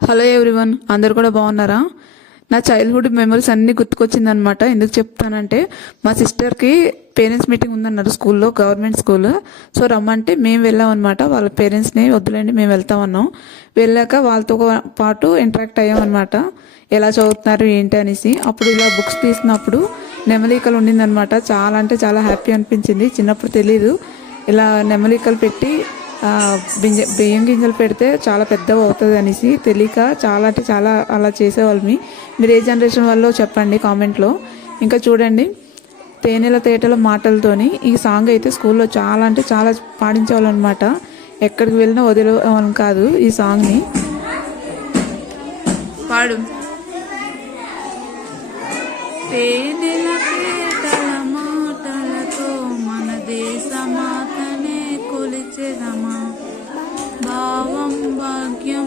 Hello everyone అందరు కూడా బాగున్నారా? నా చైల్డ్హుడ్ మెమరీస్ అన్ని గుర్తుకొచ్చిందనమాట ఎందుకు చెప్తానంటే మా సిస్టర్కి పేరెంట్స్ మీటింగ్ ఉందన్నారు స్కూల్లో గవర్నమెంట్ స్కూల్ సో రమ్మంటే మేము వెళ్ళాం అనమాట వాళ్ళ పేరెంట్స్ని వద్దులేండి మేము వెళ్తామన్నాం వెళ్ళాక వాళ్ళతో పాటు ఇంటరాక్ట్ అయ్యామన్నమాట. ఎలా చదువుతున్నారు ఏంటి అనేసి. అప్పుడు ఇలా బుక్స్ తీసినప్పుడు నెమలికలు ఉండిందనమాట చాలా అంటే చాలా హ్యాపీ అనిపించింది. చిన్నప్పుడు తెలీదు. ఇలా నెమలికలు పెట్టి బింజ బియ్యం గింజలు పెడితే చాలా పెద్దగా అవుతుంది అనేసి తెలియక చాలా అంటే చాలా అలా చేసేవాళ్ళమి. మీరు ఏ జనరేషన్ వాళ్ళు చెప్పండి కామెంట్లో. ఇంకా చూడండి తేనెల తేటల మాటలతోని ఈ సాంగ్ అయితే స్కూల్లో చాలా అంటే చాలా పాడించేవాళ్ళు అనమాట ఎక్కడికి వెళ్ళినా వదిలేవాళ్ళం కాదు ఈ సాంగ్ని. పాడు. తేనెల దేశమాతనే భావం భాగ్యం